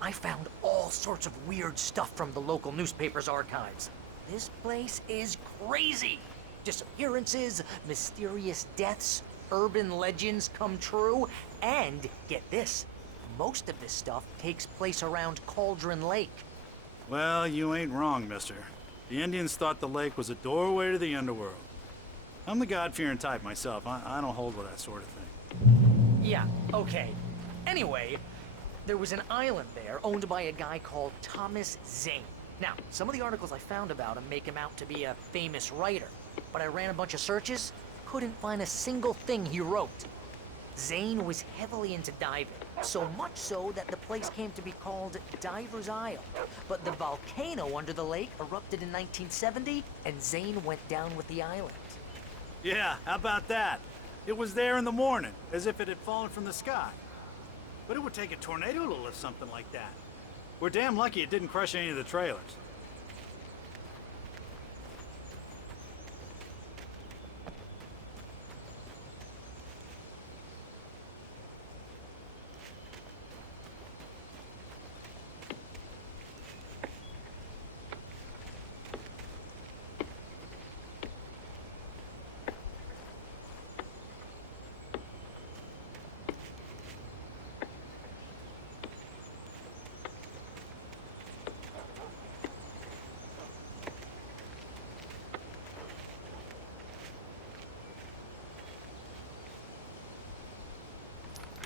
I found all sorts of weird stuff from the local newspaper's archives. This place is crazy. Disappearances, mysterious deaths, urban legends come true, and get this, most of this stuff takes place around Cauldron Lake. Well, you ain't wrong, mister. The Indians thought the lake was a doorway to the underworld. I'm the God-fearing type myself. I don't hold with that sort of thing. Yeah, okay. Anyway, there was an island there owned by a guy called Thomas Zane. Now, some of the articles I found about him make him out to be a famous writer, but I ran a bunch of searches, couldn't find a single thing he wrote. Zane was heavily into diving, so much so that the place came to be called Diver's Isle. But the volcano under the lake erupted in 1970, and Zane went down with the island. Yeah, how about that? It was there in the morning, as if it had fallen from the sky. But it would take a tornado to lift something like that. We're damn lucky it didn't crush any of the trailers.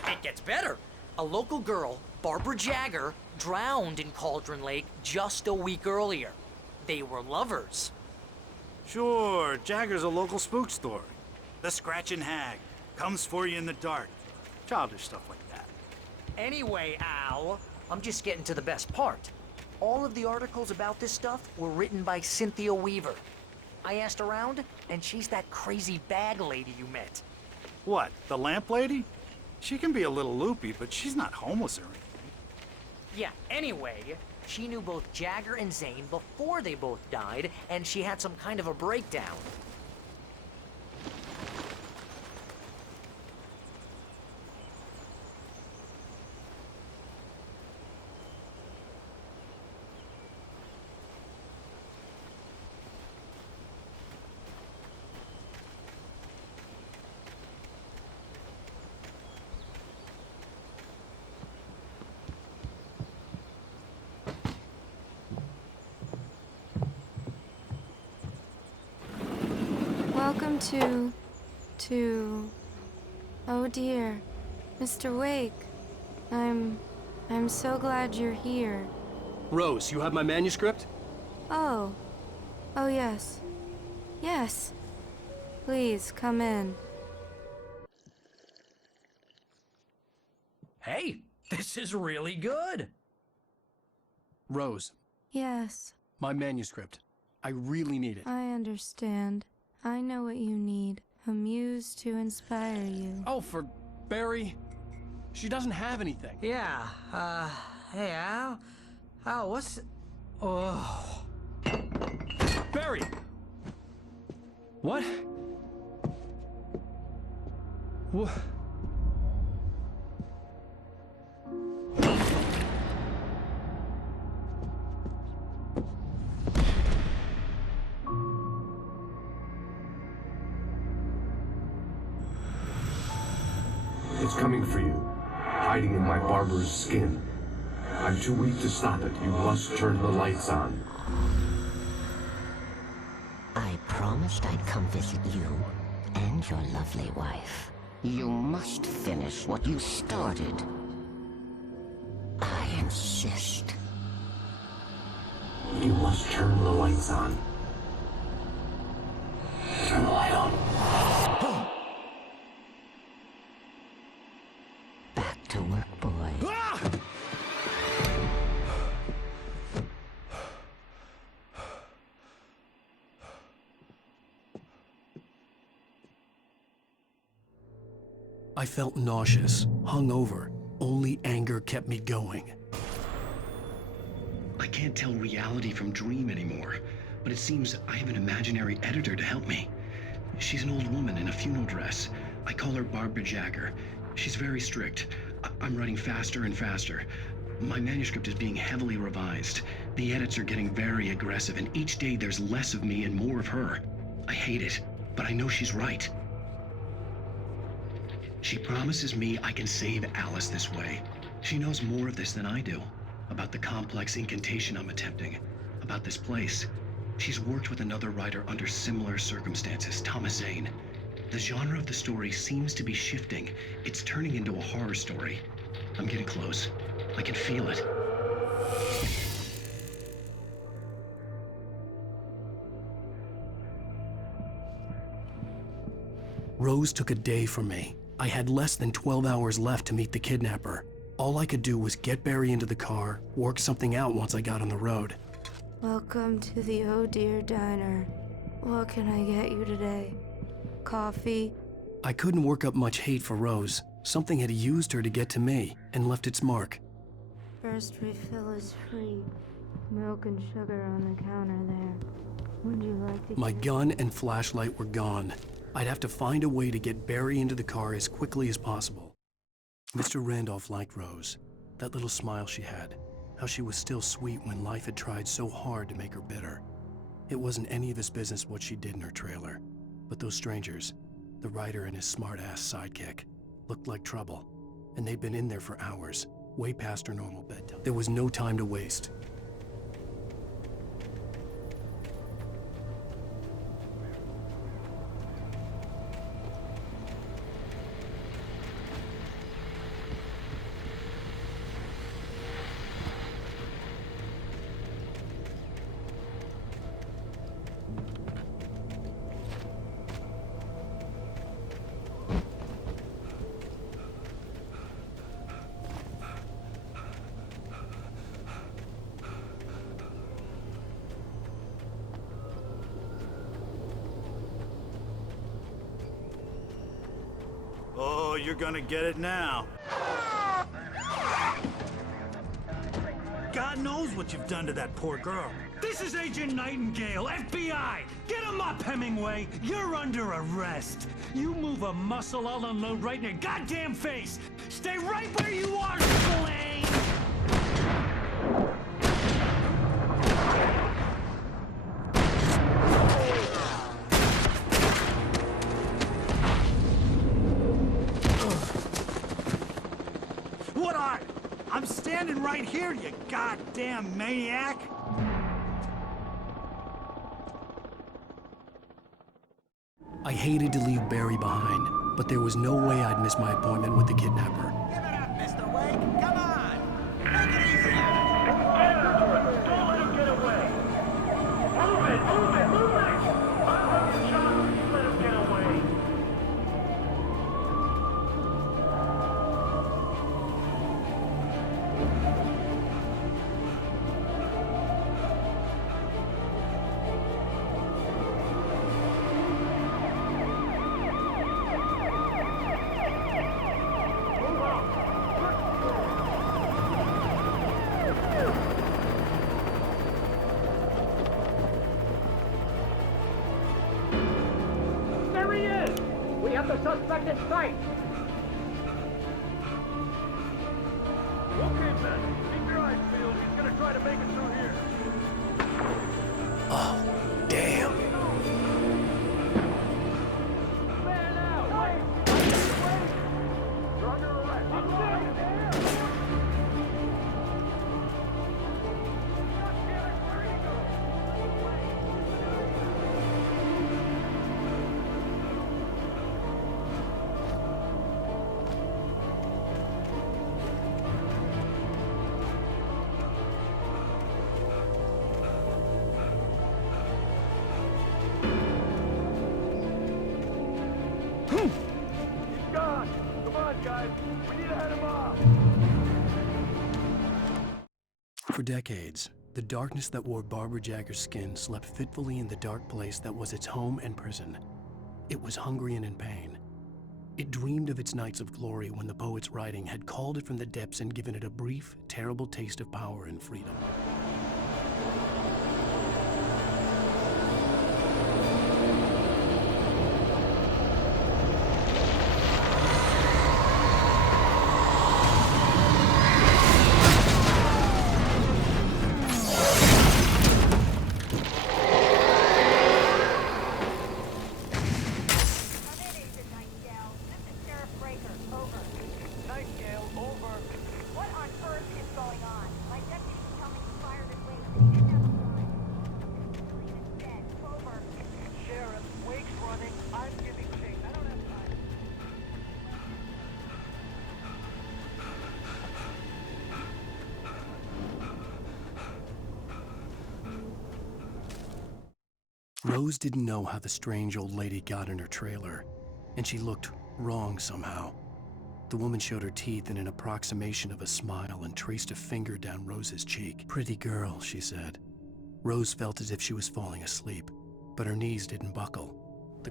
It gets better. A local girl, Barbara Jagger, drowned in Cauldron Lake just a week earlier. They were lovers. Sure, Jagger's a local spook story. The Scratching Hag comes for you in the dark. Childish stuff like that. Anyway, Al, I'm just getting to the best part. All of the articles about this stuff were written by Cynthia Weaver. I asked around, and she's that crazy bag lady you met. What, the lamp lady? She can be a little loopy, but she's not homeless or anything. Yeah, anyway, she knew both Jagger and Zane before they both died, and she had some kind of a breakdown. Welcome to... Oh dear, Mr. Wake. I'm so glad you're here. Rose, you have my manuscript? Oh. Oh yes. Yes. Please, come in. Hey, this is really good. Rose, Yes, my manuscript. I really need it. I understand. I know what you need. A muse to inspire you. Oh, for Barry? She doesn't have anything. Yeah, hey, Al? Al, what's... Oh... Barry! What? What? It's coming for you, hiding in my barber's skin. I'm too weak to stop it. You must turn the lights on. I promised I'd come visit you and your lovely wife. You must finish what you started. I insist. You must turn the lights on. Turn the light on. Back to work, boy. I felt nauseous, hungover. Only anger kept me going. I can't tell reality from dream anymore, but it seems I have an imaginary editor to help me. She's an old woman in a funeral dress. I call her Barbara Jagger. She's very strict. I'm writing faster and faster. My manuscript is being heavily revised. The edits are getting very aggressive, and each day there's less of me and more of her. I hate it, but I know she's right. She promises me I can save Alice this way. She knows more of this than I do. About the complex incantation I'm attempting. About this place. She's worked with another writer under similar circumstances, Thomas Zane. The genre of the story seems to be shifting. It's turning into a horror story. I'm getting close. I can feel it. Rose took a day from me. I had less than 12 hours left to meet the kidnapper. All I could do was get Barry into the car, work something out once I got on the road. Welcome to the Oh Dear Diner. What can I get you today? Coffee? I couldn't work up much hate for Rose. Something had used her to get to me and left its mark. First refill is free. Milk and sugar on the counter there. Would you like to My hear- gun and flashlight were gone. I'd have to find a way to get Barry into the car as quickly as possible. Mr. Randolph liked Rose. That little smile she had. How she was still sweet when life had tried so hard to make her bitter. It wasn't any of his business what she did in her trailer. But those strangers, the writer and his smart-ass sidekick, looked like trouble. And they'd been in there for hours, way past her normal bedtime. There was no time to waste. Oh, you're gonna get it now. God knows what you've done to that poor girl. This is Agent Nightingale, FBI! Get him up, Hemingway! You're under arrest! You move a muscle, I'll unload right in your goddamn face! Stay right where you are, Slane! What are? I'm standing right here, you goddamn maniac! I hated to leave Barry behind, but there was no way I'd miss my appointment with the kidnapper. Give it up, Mr. Wake. Come on. Take it easy. Don't let him get away! Move it! Move it! Move it! I'll take a shot if you let him get away! There he is! We have the suspect in sight! Okay, man. Keep your eyes peeled. He's gonna try to make it through here. Oh, damn. Man out! You're under arrest! I'm down! He's gone. Come on, guys. We need to head him off. For decades, the darkness that wore Barbara Jagger's skin slept fitfully in the dark place that was its home and prison. It was hungry and in pain. It dreamed of its nights of glory when the poet's writing had called it from the depths and given it a brief, terrible taste of power and freedom. Rose didn't know how the strange old lady got in her trailer, and she looked wrong somehow. The woman showed her teeth in an approximation of a smile and traced a finger down Rose's cheek. "Pretty girl," she said. Rose felt as if she was falling asleep, but her knees didn't buckle. The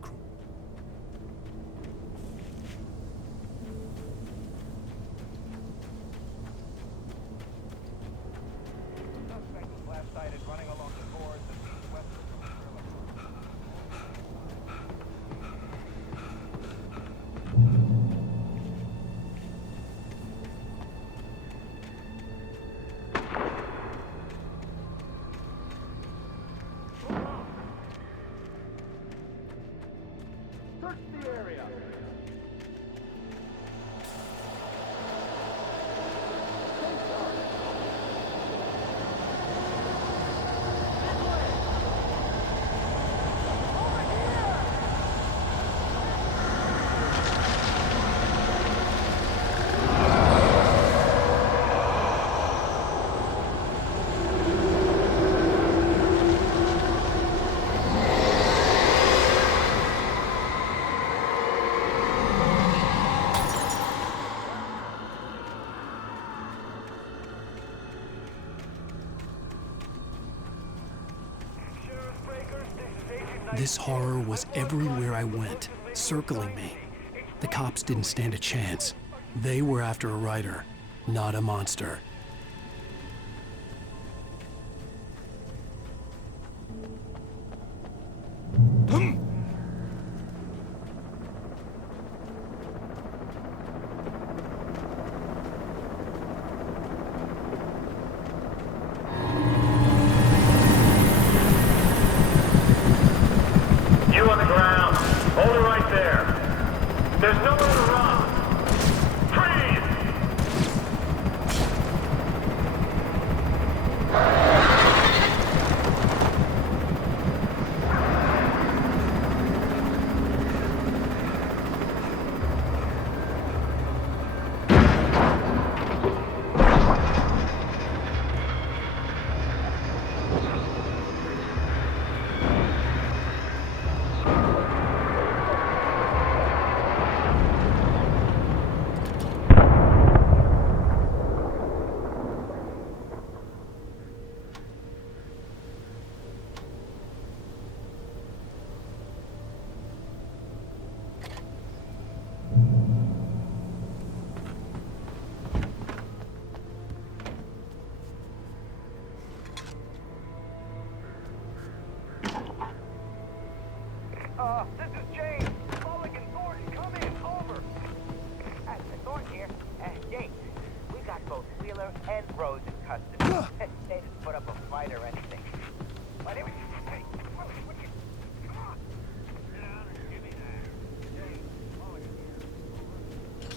Search the area. This horror was everywhere I went, circling me. The cops didn't stand a chance. They were after a writer, not a monster. You on the ground. Hold it right there. There's nowhere to run. Freeze! This is James. Mulligan and Thornton, come in. Over. Thornton here. James, we got both Wheeler and Rose in custody. They didn't put up a fight or anything. But it was... Hey, what you... Come on. Get out and give me that. James, Mulligan here.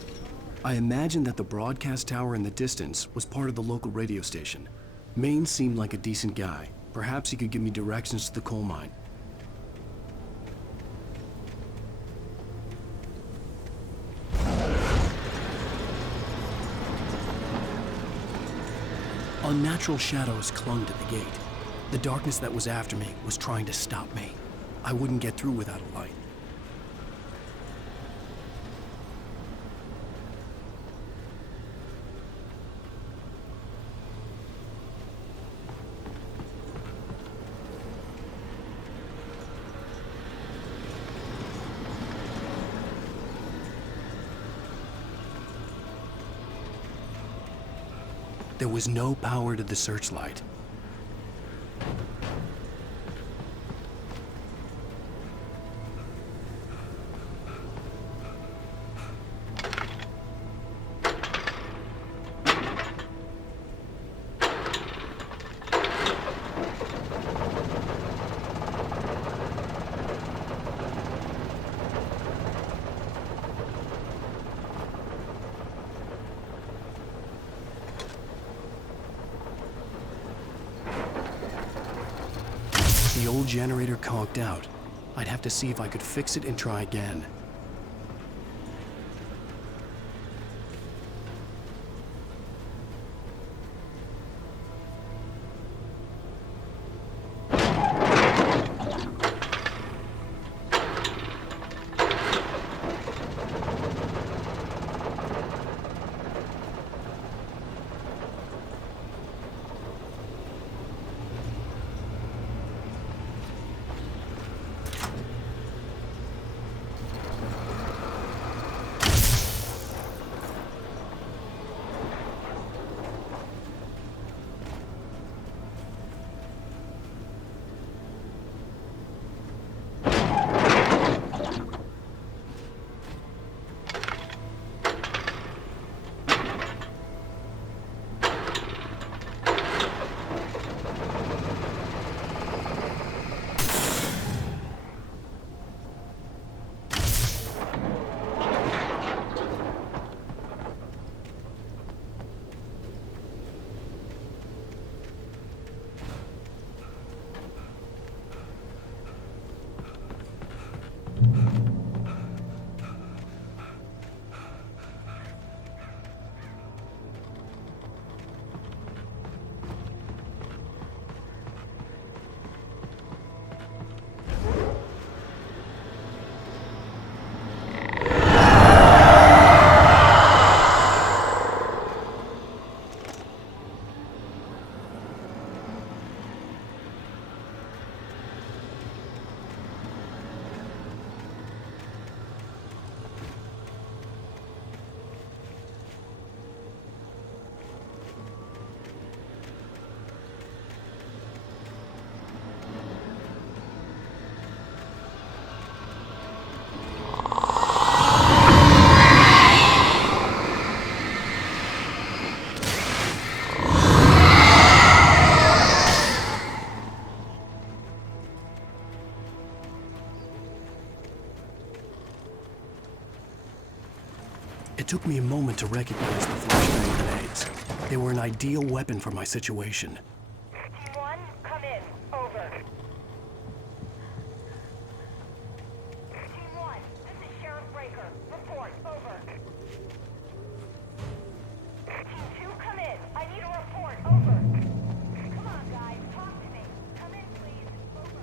I imagined that the broadcast tower in the distance was part of the local radio station. Maine seemed like a decent guy. Perhaps he could give me directions to the coal mine. Unnatural shadows clung to the gate. The darkness that was after me was trying to stop me. I wouldn't get through without a light. There was no power to the searchlight. The old generator conked out. I'd have to see if I could fix it and try again. It took me a moment to recognize the flashbang grenades. They were an ideal weapon for my situation. Team 1, come in. Over. Team 1, this is Sheriff Breaker. Report. Over. Team 2, come in. I need a report. Over. Come on, guys. Talk to me. Come in, please. Over.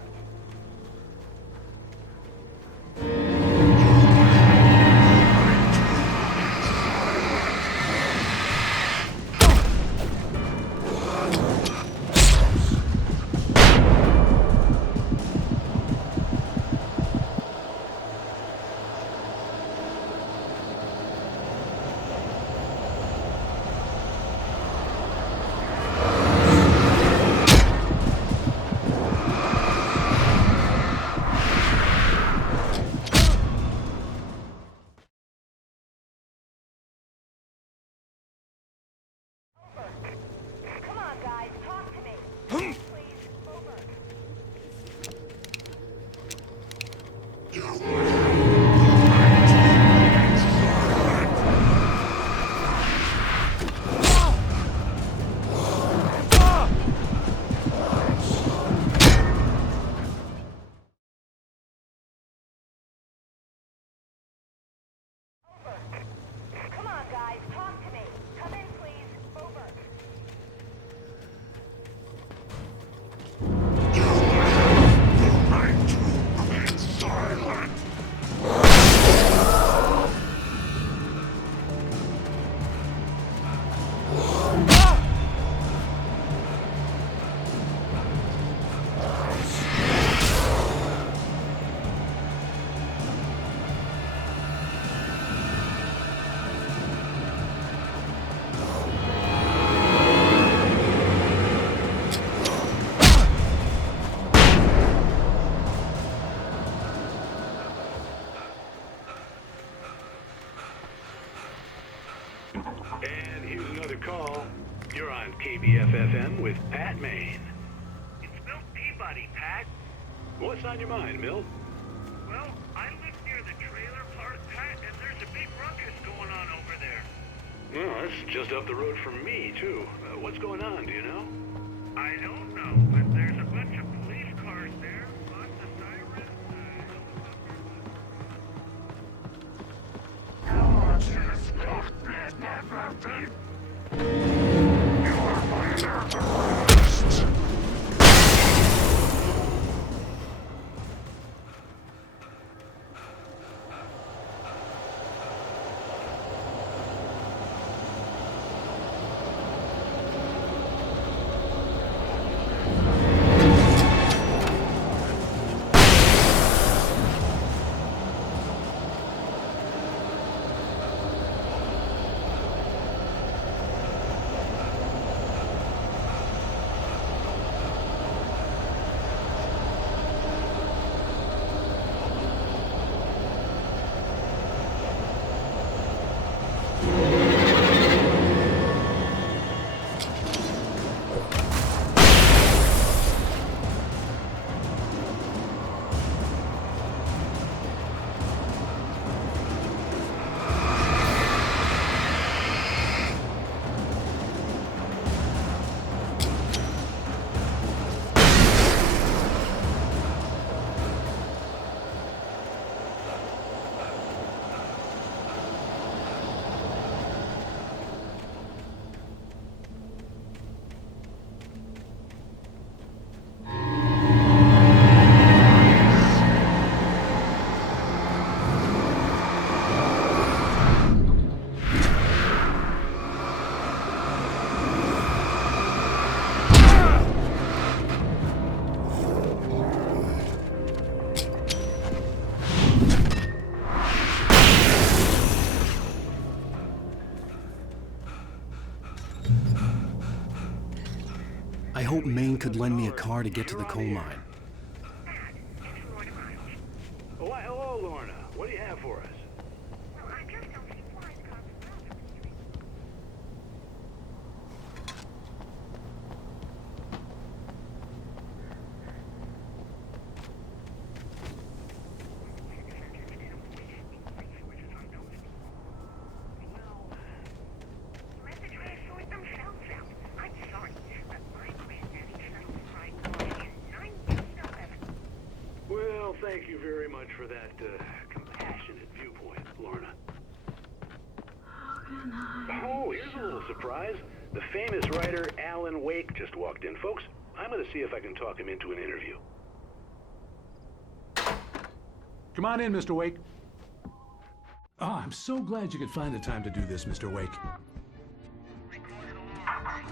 Come on, guys. Talk to me. Please. Over. Come on, guys. Talk to me. Come in, please. Over. And here's another call. You're on KBFFM with Pat Maine. It's Milt Peabody, Pat. What's on your mind, Milt? Well, I live near the trailer park, Pat, and there's a big ruckus going on over there. Well, that's just up the road from me, too. What's going on, do you know? I don't know, but there's a bunch of police cars there, lots of sirens, I hope Maine could lend me a car to get to the coal mine. Oh, why, hello, Lorna. What do you have for us? much for that compassionate viewpoint, Lorna. Oh, here's a little surprise. The famous writer Alan Wake just walked in. Folks, I'm going to see if I can talk him into an interview. Come on in, Mr. Wake. Oh, I'm so glad you could find the time to do this, Mr. Wake.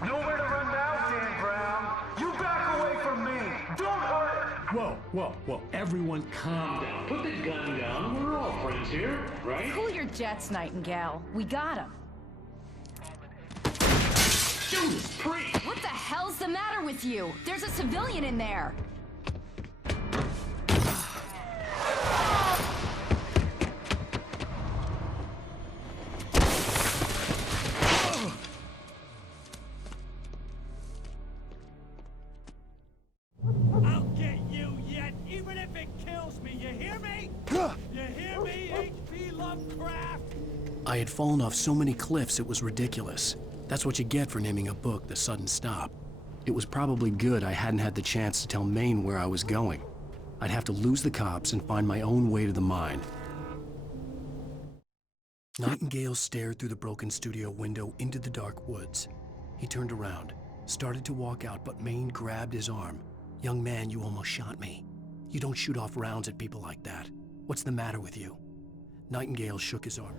Nowhere to run now, Dan Brown. You back away from me. Don't hurt her. Whoa, everyone calm down. Put the gun down. We're all friends here, right? Cool your jets, Nightingale. We got him. Judas Priest! What the hell's the matter with you? There's a civilian in there. I'll get you yet, even if it kills me. You hear me? You hear me, H.P. Lovecraft? I had fallen off so many cliffs it was ridiculous. That's what you get for naming a book The Sudden Stop. It was probably good I hadn't had the chance to tell Maine where I was going. I'd have to lose the cops and find my own way to the mine. Nightingale stared through the broken studio window into the dark woods. He turned around, started to walk out, but Maine grabbed his arm. "Young man, you almost shot me. You don't shoot off rounds at people like that. What's the matter with you?" Nightingale shook his arm.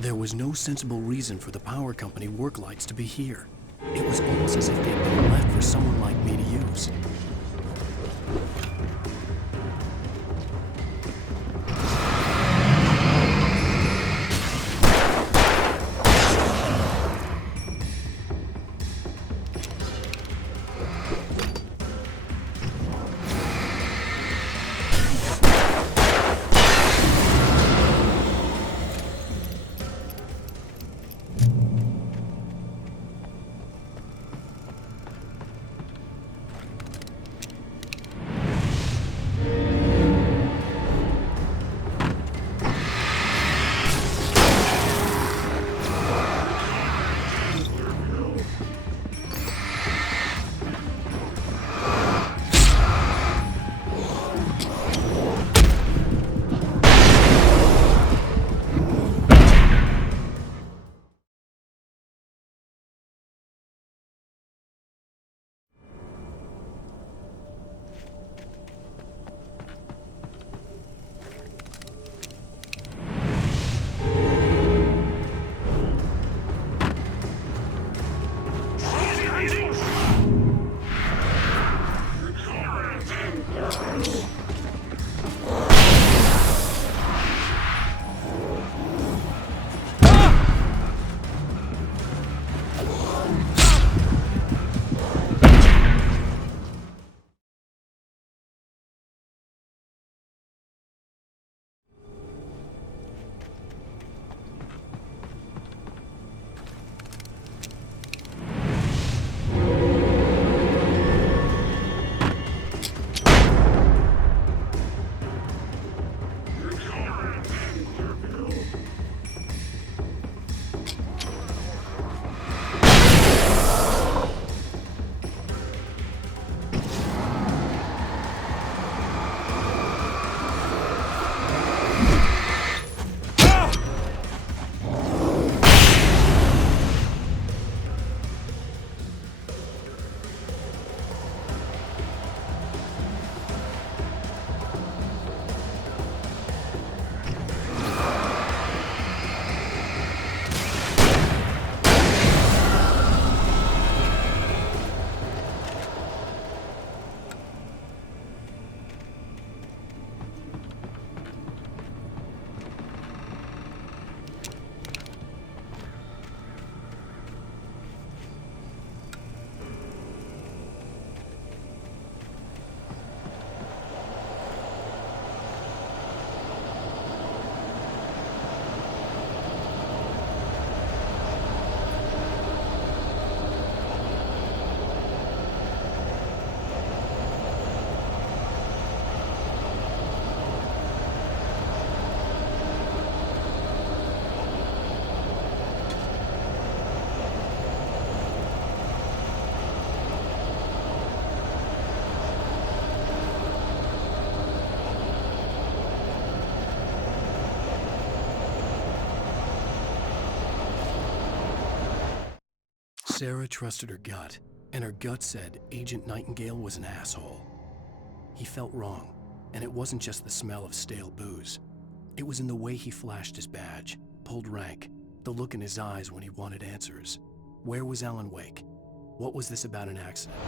There was no sensible reason for the power company work lights to be here. It was almost as if they'd been left for someone like me to use. Sarah trusted her gut, and her gut said Agent Nightingale was an asshole. He felt wrong, and it wasn't just the smell of stale booze. It was in the way he flashed his badge, pulled rank, the look in his eyes when he wanted answers. Where was Alan Wake? What was this about an accident?